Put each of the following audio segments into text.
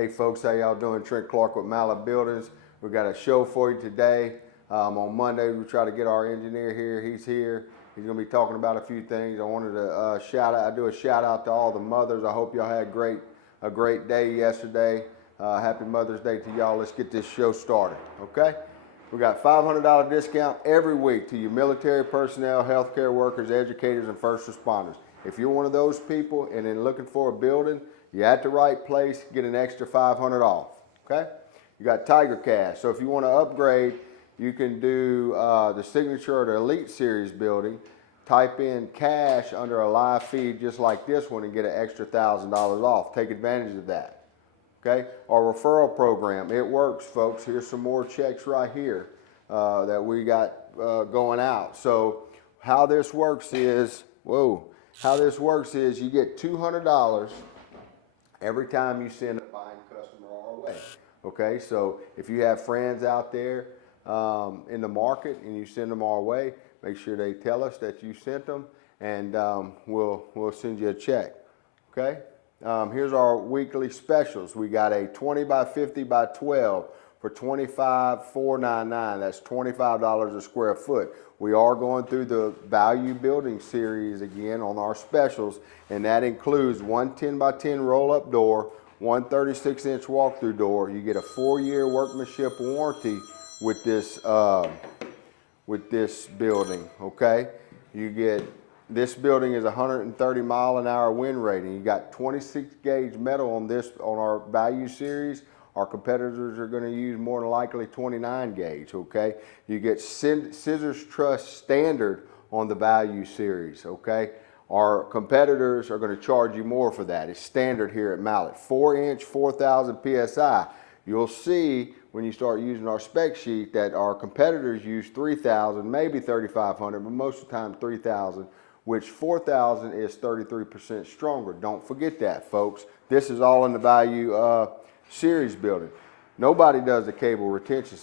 Hey folks, how y'all doing? Trent Clark with Mallet Buildings. We got a show for you today. On Monday, we try to get our engineer here. He's here. He's gonna be talking about a few things. I wanted to do a shout out to all the mothers. I hope y'all had a great day yesterday. Happy Mother's Day to y'all. Let's get this show started, okay? We got $500 discount every week to your military personnel, healthcare workers, educators, and first responders. If you're one of those people and then looking for a building, you're at the right place, get an extra $500 off, okay? You got Tiger Cash. So if you want to upgrade, you can do the Signature or the Elite Series building. Type in cash under a live feed just like this one and get an extra $1,000 off. Take advantage of that. Okay, our referral program, it works, folks. Here's some more checks right here that we got going out. So how this works is, you get $200 every time you send a buying customer our way. Okay, so if you have friends out there in the market and you send them our way, make sure they tell us that you sent them, and we'll send you a check. Okay. Here's our weekly specials. We got a 20 by 50 by 12 for $25,499. That's $25 a square foot. We are going through the value building series again on our specials, and that includes one 10 by 10 roll-up door, one 36-inch walk-through door. You get a 4-year workmanship warranty with this building. Okay, this building is 130 mile-an-hour wind rating. You got 26 gauge metal on our value series. Our competitors are going to use more than likely 29 gauge. Okay, you get scissors truss standard on the value series. Okay, our competitors are going to charge you more for that. It's standard here at Mallet. 4-inch, 4,000 psi. You'll see when you start using our spec sheet that our competitors use 3,000, maybe 3,500, but most of the time 3,000. Which 4,000 is 33% stronger. Don't forget that, folks. This is all in the value series building. Nobody does the cable retention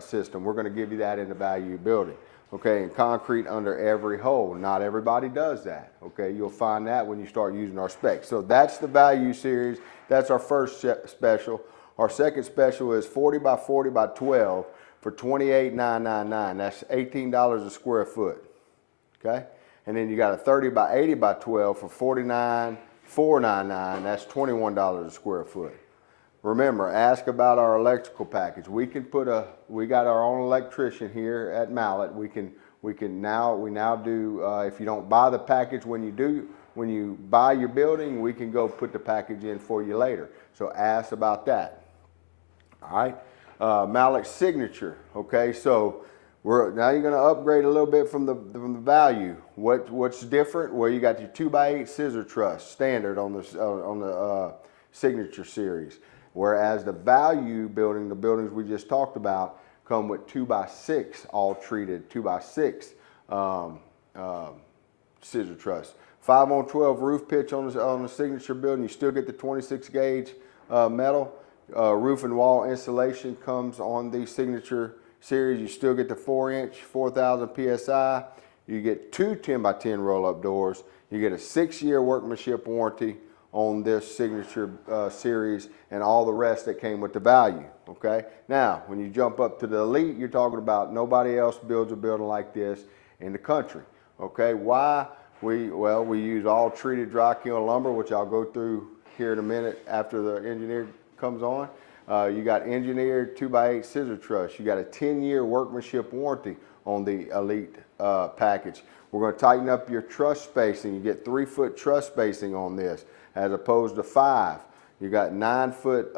system. We're going to give you that in the value building. Okay, and concrete under every hole. Not everybody does that. Okay, you'll find that when you start using our specs. So that's the value series. That's our first special. Our second special is 40 by 40 by 12 for $28,999. That's $18 a square foot. Okay. And then you got a 30 by 80 by 12 for $49,499. That's $21 a square foot. Remember, ask about our electrical package. We got our own electrician here at Mallet. We now do. If you don't buy the package when you buy your building, we can go put the package in for you later. So ask about that. All right. Mallet Signature. Okay, so. Now you're going to upgrade a little bit from the value. What's different? Well, you got your 2x8 scissor truss standard on the Signature series, whereas the value building, the buildings we just talked about, come with 2x6 all treated 2x6 scissor truss. 5-on-12 roof pitch on the Signature building. You still get the 26 gauge metal. Roof and wall insulation comes on the Signature series. You still get the 4-inch, 4,000 psi. You get two 10 by 10 roll-up doors. You get a 6-year workmanship warranty on this Signature series, and all the rest that came with the value. Okay. Now, when you jump up to the Elite, you're talking about nobody else builds a building like this in the country. Okay. Why? We use all treated dry kiln lumber, which I'll go through here in a minute after the engineer comes on. You got engineered 2x8 scissor truss. You got a 10-year workmanship warranty on the Elite package. We're going to tighten up your truss spacing. You get 3-foot truss spacing on this as opposed to 5. You got 9-foot,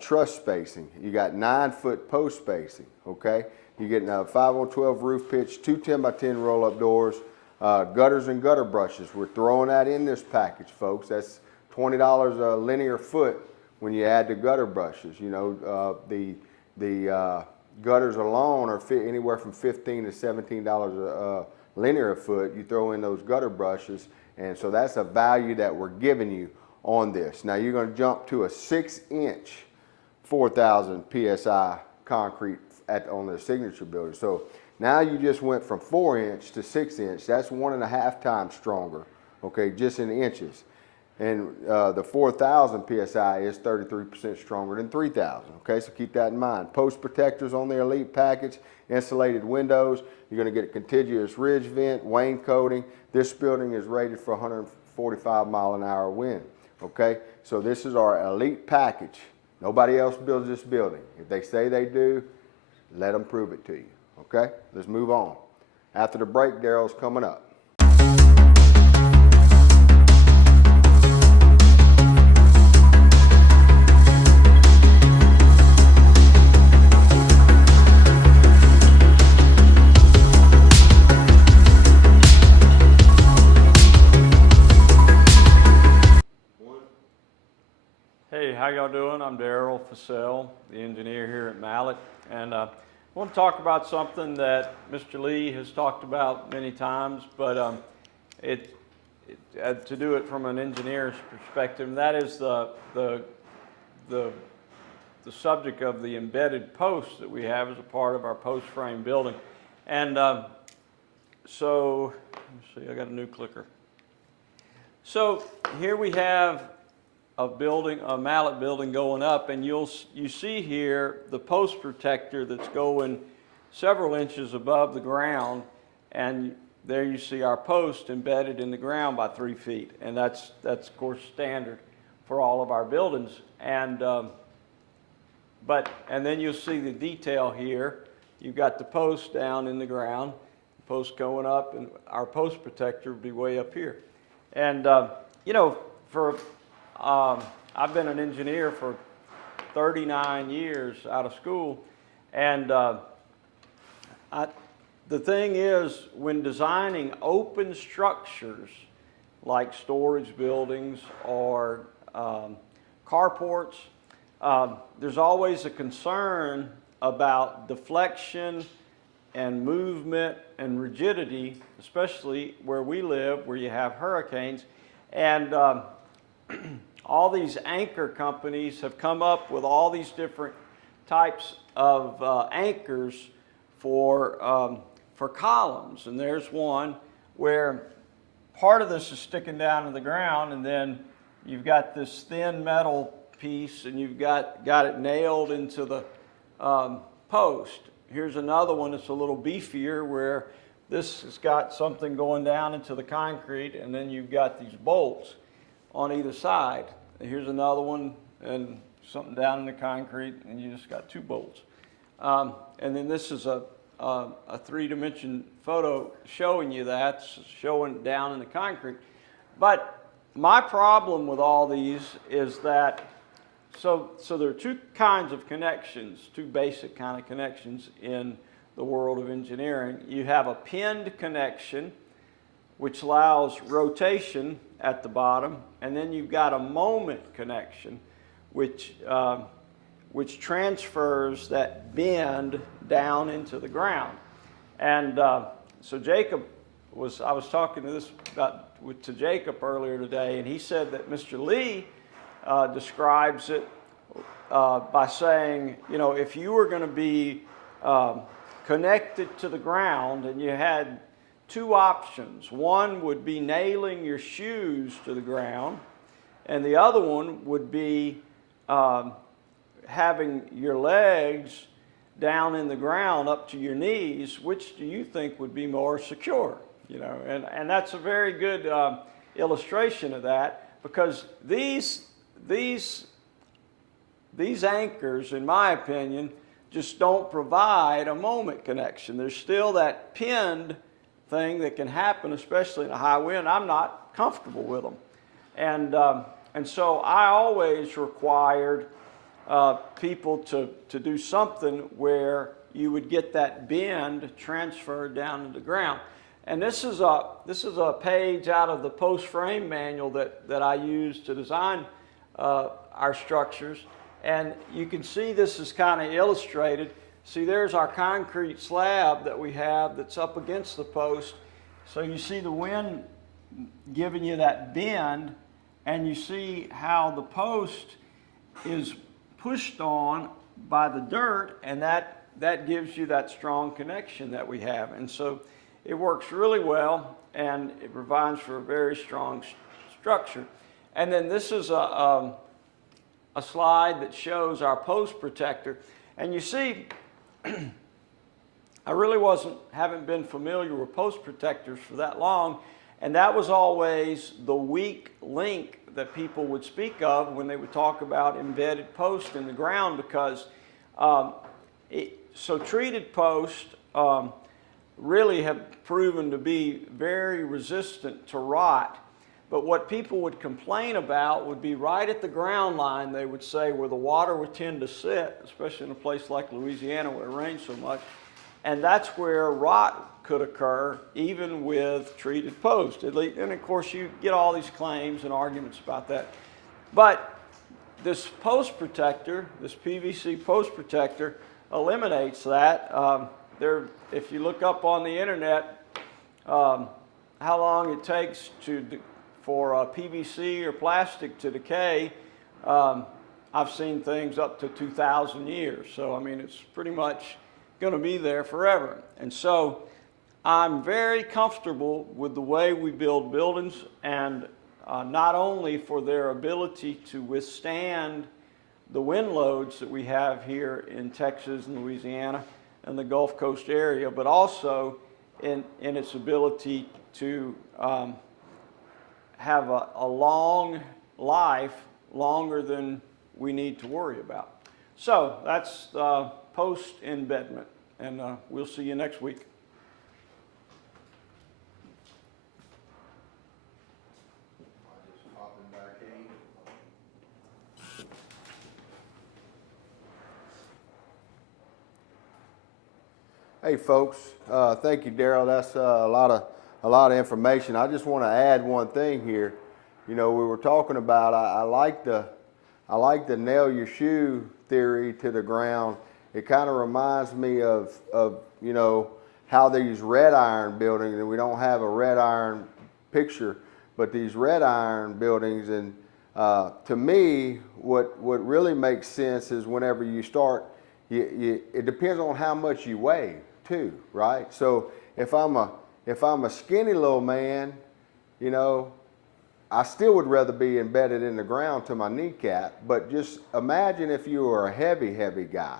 truss spacing. You got 9-foot post spacing, okay? You're getting a 5-on-12 roof pitch, two 10 by 10 roll-up doors, gutters and gutter brushes. We're throwing that in this package, folks. That's $20 a linear foot. When you add the gutter brushes, you know, the gutters alone are anywhere from $15 to $17 a linear foot. You throw in those gutter brushes, and so that's a value that we're giving you on this. Now you're going to jump to a 6-inch, 4,000 psi concrete on the Signature building. So now you just went from 4-inch to 6-inch. That's 1.5 times stronger. Okay, just in inches. And the 4,000 PSI is 33% stronger than 3,000, okay? So keep that in mind. Post protectors on the Elite package, insulated windows. You're gonna get a contiguous ridge vent, wainscoting. This building is rated for 145-mile-an-hour wind, okay? So this is our Elite package. Nobody else builds this building. If they say they do, let them prove it to you, okay? Let's move on. After the break, Daryl's coming up. Hey, how y'all doing? I'm Daryl Fassell, the engineer here at Mallet, and I want to talk about something that Mr. Lee has talked about many times, but to do it from an engineer's perspective, and that is the subject of the embedded posts that we have as a part of our post frame building. And so, let me see, I got a new clicker. So here we have a Mallet building going up, and you see here the post protector that's going several inches above the ground, and there you see our post embedded in the ground by 3 feet, and that's of course standard for all of our buildings. And and then you'll see the detail here. You've got the post down in the ground, the post going up, and our post protector would be way up here. And you know, I've been an engineer for 39 years out of school, and the thing is, when designing open structures like storage buildings or carports, there's always a concern about deflection and movement and rigidity, especially where we live, where you have hurricanes. And all these anchor companies have come up with all these different types of anchors for columns. And there's one where part of this is sticking down to the ground, and then you've got this thin metal piece, and you've got it nailed into the post. Here's another one that's a little beefier, where this has got something going down into the concrete, and then you've got these bolts on either side. And here's another one, and something down in the concrete, and you just got 2 bolts. And then this is a 3-dimension photo showing you that, showing down in the concrete. But my problem with all these is that, so there are 2 kinds of connections, 2 basic kind of connections in the world of engineering. You have a pinned connection, which allows rotation at the bottom, and then you've got a moment connection, which transfers that bend down into the ground. And so Jacob I was talking to Jacob earlier today, and he said that Mr. Lee describes it by saying, you know, if you were going to be connected to the ground and you had 2 options. One would be nailing your shoes to the ground, and the other one would be having your legs down in the ground up to your knees. Which do you think would be more secure? You know, and that's a very good illustration of that, because these anchors, in my opinion, just don't provide a moment connection. There's still that pinned thing that can happen, especially in a high wind. I'm not comfortable with them. And so I always required people to do something where you would get that bend transferred down to the ground. And this is a page out of the post frame manual that I use to design our structures. And you can see this is kind of illustrated. See, there's our concrete slab that we have that's up against the post. So you see the wind giving you that bend, and you see how the post is pushed on by the dirt, and that gives you that strong connection that we have. And so it works really well, and it provides for a very strong structure. And then this is a slide that shows our post protector. And you see, I really haven't been familiar with post protectors for that long, and that was always the weak link that people would speak of when they would talk about embedded post in the ground, because so treated posts really have proven to be very resistant to rot. But what people would complain about would be right at the ground line, they would say, where the water would tend to sit, especially in a place like Louisiana where it rains so much. And that's where rot could occur, even with treated post. And of course, you get all these claims and arguments about that. But this post protector, this PVC post protector, eliminates that. If you look up on the internet how long it takes for PVC or plastic to decay, I've seen things up to 2,000 years. So, I mean, it's pretty much going to be there forever. And so I'm very comfortable with the way we build buildings, and not only for their ability to withstand the wind loads that we have here in Texas and Louisiana and the Gulf Coast area, but also in its ability to have a long life, longer than we need to worry about. So that's post embedment, and we'll see you next week. Hey folks, thank you, Daryl. That's a lot of information. I just want to add one thing here. You know, we were talking about I like the nail your shoe theory to the ground. It kind of reminds me of you know, how these red iron buildings, and we don't have a red iron picture, but these red iron buildings, and to me, what really makes sense is whenever you start, it depends on how much you weigh too, right? So if I'm a skinny little man, you know, I still would rather be embedded in the ground to my kneecap. But just imagine if you were a heavy guy,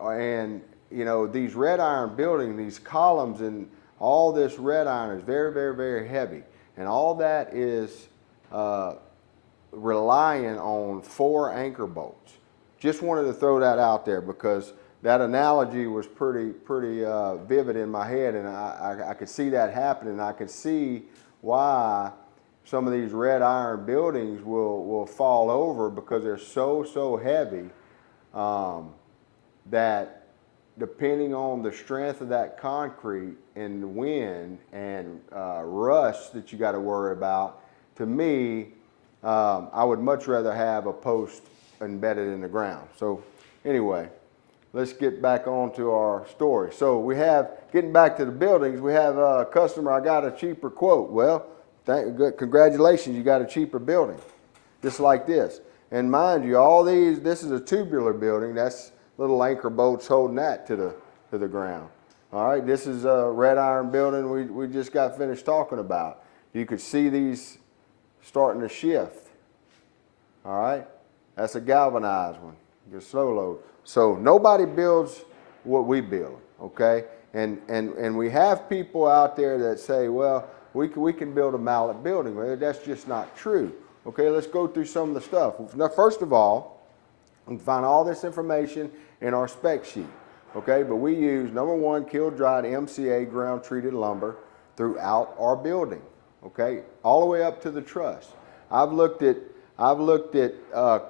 and you know, these red iron buildings, these columns, and all this red iron is very heavy, and all that is relying on 4 anchor bolts. Just wanted to throw that out there because that analogy was pretty vivid in my head, and I could see that happening. I could see why some of these red iron buildings will fall over, because they're so heavy that depending on the strength of that concrete and the wind and rust that you got to worry about, to me, I would much rather have a post embedded in the ground. So anyway, let's get back on to our story. So we have, getting back to the buildings, we have a customer, I got a cheaper quote. Well, congratulations, you got a cheaper building, just like this. And mind you, all these, this is a tubular building. That's little anchor bolts holding that to the ground. All right, this is a red iron building we just got finished talking about. You could see these starting to shift. All right, that's a galvanized one, your slow load. So nobody builds what we build, okay? And we have people out there that say, well, we can build a mallet building. Well, that's just not true. Okay, let's go through some of the stuff. Now, first of all, you can find all this information in our spec sheet, okay? But we use, number one, kiln-dried MCA ground-treated lumber throughout our building, okay? All the way up to the truss. I've looked at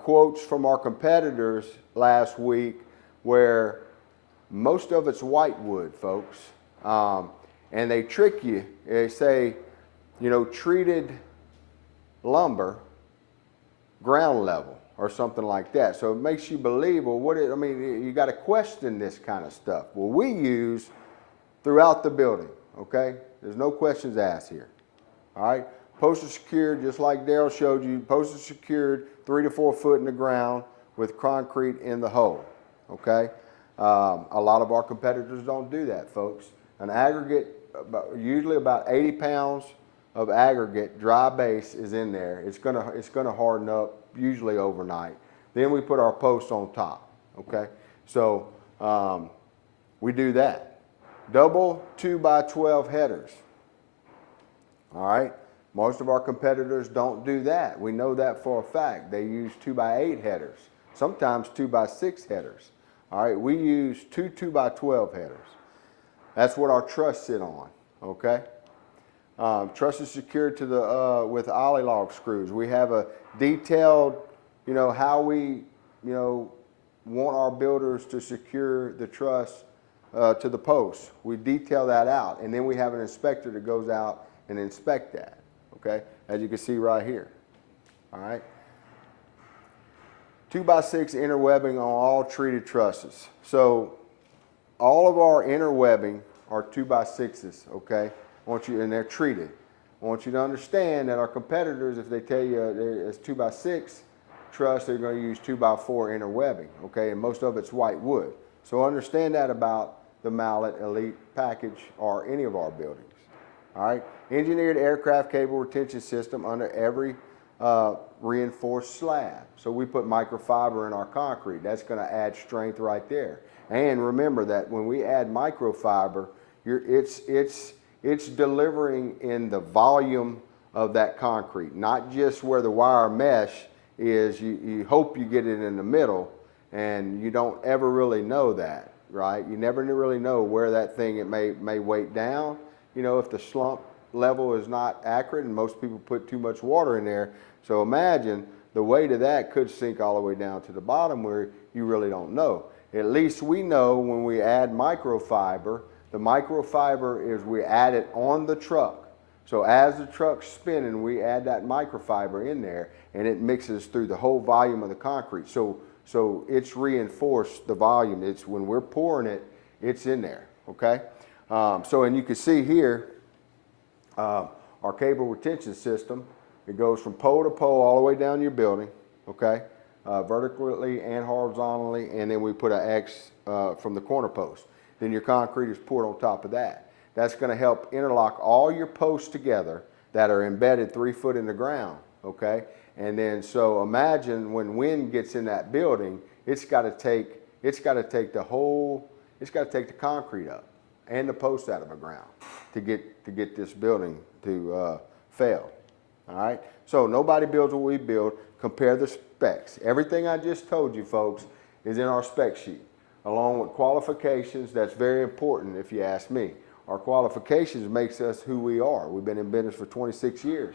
quotes from our competitors last week where most of it's whitewood, folks. And they trick you. They say, you know, treated lumber, ground level, or something like that. So it makes you believe, well, I mean, you got to question this kind of stuff. Well, we use throughout the building, okay? There's no questions asked here, all right? Posts are secured, just like Daryl showed you. Posts are secured 3 to 4 foot in the ground with concrete in the hole, okay? A lot of our competitors don't do that, folks. An aggregate, usually about 80 pounds of aggregate, dry base is in there. It's gonna harden up usually overnight. Then we put our posts on top, okay? So we do that. Double 2x12 headers, all right? Most of our competitors don't do that. We know that for a fact. They use 2x8 headers, sometimes 2x6 headers, all right? We use two 2x12 headers. That's what our truss sit on, okay? Truss is secured to the with ollie log screws. We have a detailed, how we, want our builders to secure the truss to the posts. We detail that out, and then we have an inspector that goes out and inspect that, okay? As you can see right here, all right? 2x6 inner webbing on all treated trusses. So all of our inner webbing are 2x6s, okay? And they're treated. I want you to understand that our competitors, if they tell you it's 2x6 truss, they're going to use 2x4 inner webbing, okay? And most of it's white wood. So understand that about the Mallet Elite package or any of our buildings, all right? Engineered aircraft cable retention system under every reinforced slab. So we put microfiber in our concrete. That's going to add strength right there. And remember that when we add microfiber, it's delivering in the volume of that concrete, not just where the wire mesh is. You hope you get it in the middle, and you don't ever really know that, right? You never really know where that thing, it may weight down. If the slump level is not accurate, and most people put too much water in there. So imagine the weight of that could sink all the way down to the bottom where you really don't know. At least we know when we add microfiber, the microfiber is we add it on the truck. So as the truck's spinning, we add that microfiber in there, and it mixes through the whole volume of the concrete. So it's reinforced the volume. It's when we're pouring it, it's in there, okay? And you can see here, our cable retention system, it goes from pole to pole all the way down your building, okay? Vertically and horizontally, and then we put an X from the corner post. Then your concrete is poured on top of that. That's going to help interlock all your posts together that are embedded 3 foot in the ground, okay? And then so imagine when wind gets in that building, it's got to take the concrete up and the posts out of the ground to get this building to fail. All right? So nobody builds what we build. Compare the specs. Everything I just told you, folks, is in our spec sheet, along with qualifications. That's very important if you ask me. Our qualifications makes us who we are. We've been in business for 26 years.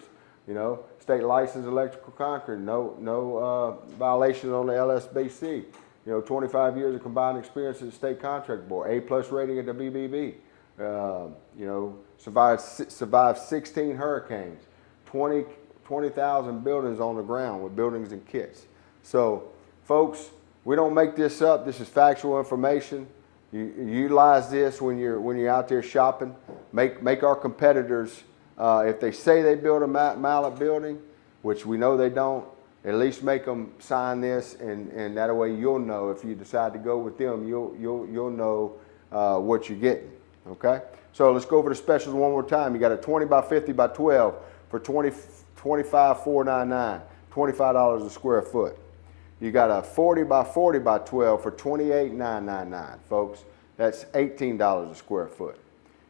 State licensed electrical concrete, no violations on the LSBC. 25 years of combined experience at the State Contract Board, A+ rating at the BBB. Survived 16 hurricanes, 20,000 buildings on the ground with buildings and kits. So, folks, we don't make this up. This is factual information. You utilize this when you're out there shopping. Make our competitors, if they say they build a Mallet building, which we know they don't, at least make them sign this, and that way you'll know. If you decide to go with them, you'll know what you're getting. Okay. So let's go over the specials one more time. You got a 20 by 50 by 12 for $25,499, $25 a square foot. You got a 40 by 40 by 12 for $28,999, folks. That's $18 a square foot.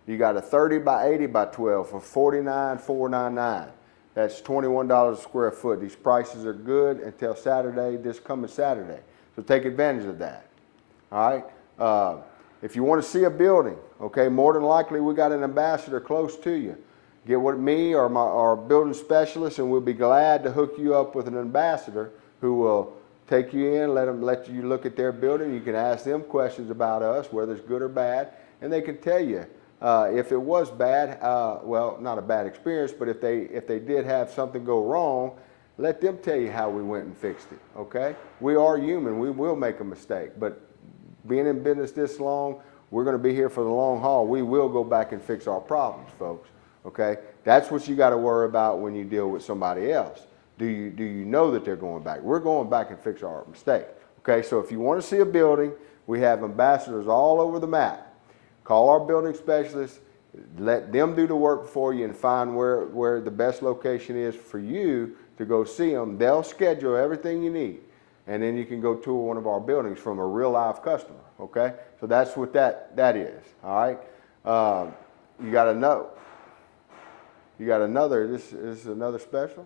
You got a 30 by 80 by 12 for $49,499. That's $21 a square foot. These prices are good until Saturday, this coming Saturday. So take advantage of that. All right. If you want to see a building, okay, more than likely we got an ambassador close to you. Get with me or our building specialist, and we'll be glad to hook you up with an ambassador who will take you in, let you look at their building. You can ask them questions about us, whether it's good or bad, and they can tell you if it was bad. Well, not a bad experience, but if they did have something go wrong, let them tell you how we went and fixed it. Okay? We are human. We will make a mistake, but being in business this long, we're going to be here for the long haul. We will go back and fix our problems, folks. Okay? That's what you got to worry about when you deal with somebody else. Do you know that they're going back? We're going back and fix our mistake. Okay? So if you want to see a building, we have ambassadors all over the map. Call our building specialist. Let them do the work for you and find where the best location is for you to go see them. They'll schedule everything you need, and then you can go tour one of our buildings from a real live customer, okay? So that's what that is, all right? You got a note. You got another, this is another special?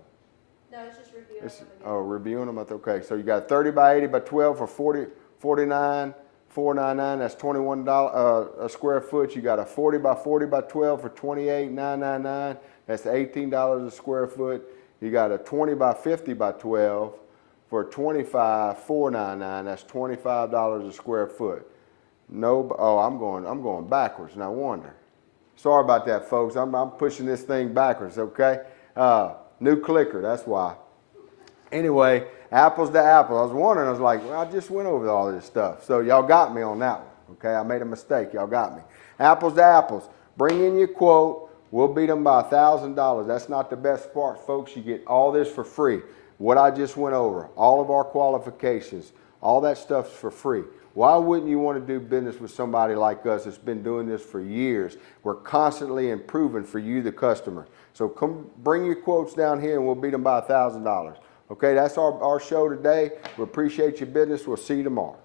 No, it's just reviewing them again. Oh, reviewing them, okay. So you got 30 by 80 by 12 for $49,499, that's $21 a square foot. You got a 40 by 40 by 12 for $28,999, that's $18 a square foot. You got a 20 by 50 by 12 for $25,499, that's $25 a square foot. No, oh, I'm going backwards, no wonder. Sorry about that, folks. I'm pushing this thing backwards, okay? New clicker, that's why. Anyway, apples to apples. I was wondering, I was like, well, I just went over all this stuff. So y'all got me on that one, okay? I made a mistake, y'all got me. Apples to apples. Bring in your quote. We'll beat them by $1,000. That's not the best part, folks. You get all this for free. What I just went over, all of our qualifications, all that stuff's for free. Why wouldn't you want to do business with somebody like us that's been doing this for years? We're constantly improving for you, the customer. So come bring your quotes down here and we'll beat them by $1,000. Okay, that's our show today. We appreciate your business. We'll see you tomorrow.